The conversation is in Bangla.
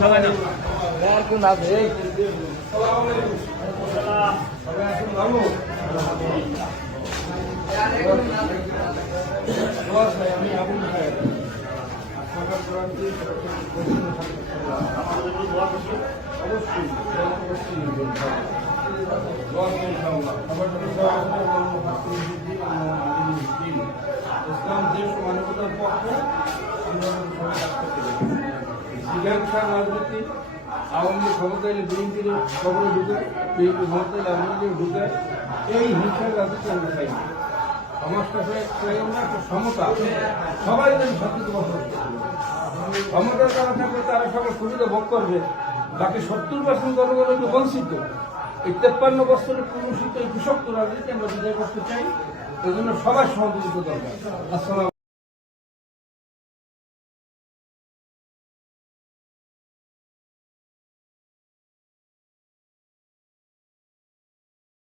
সবাই আর কোন আছে ইসলাম দেশ মানবতার পক্ষে শ্রীলঙ্কার রাজনীতি আওয়ামী লীগ ক্ষমতা এলে বিএনপির খবরে ঢুকে, বিএনপি ক্ষমতা এলে আওয়ামী লীগ ঢুকে, এই হিংসার রাজনীতি আমরা চাই না। সমাজটা চাই আমরা একটা সমতা, সবাই যেন সচেতন বসবাস করতে পারে। ক্ষমতা যারা থাকবে তারা সবার সুবিধা ভোগ করবে, বাকি 70% জনগণ একটু বঞ্চিত। এই 53 বছরের পুরুষিত এই বিষাক্ত রাজনীতি আমরা বিদায় করতে চাই। এই জন্য সবার সহযোগিতা দরকার। আসসালাম।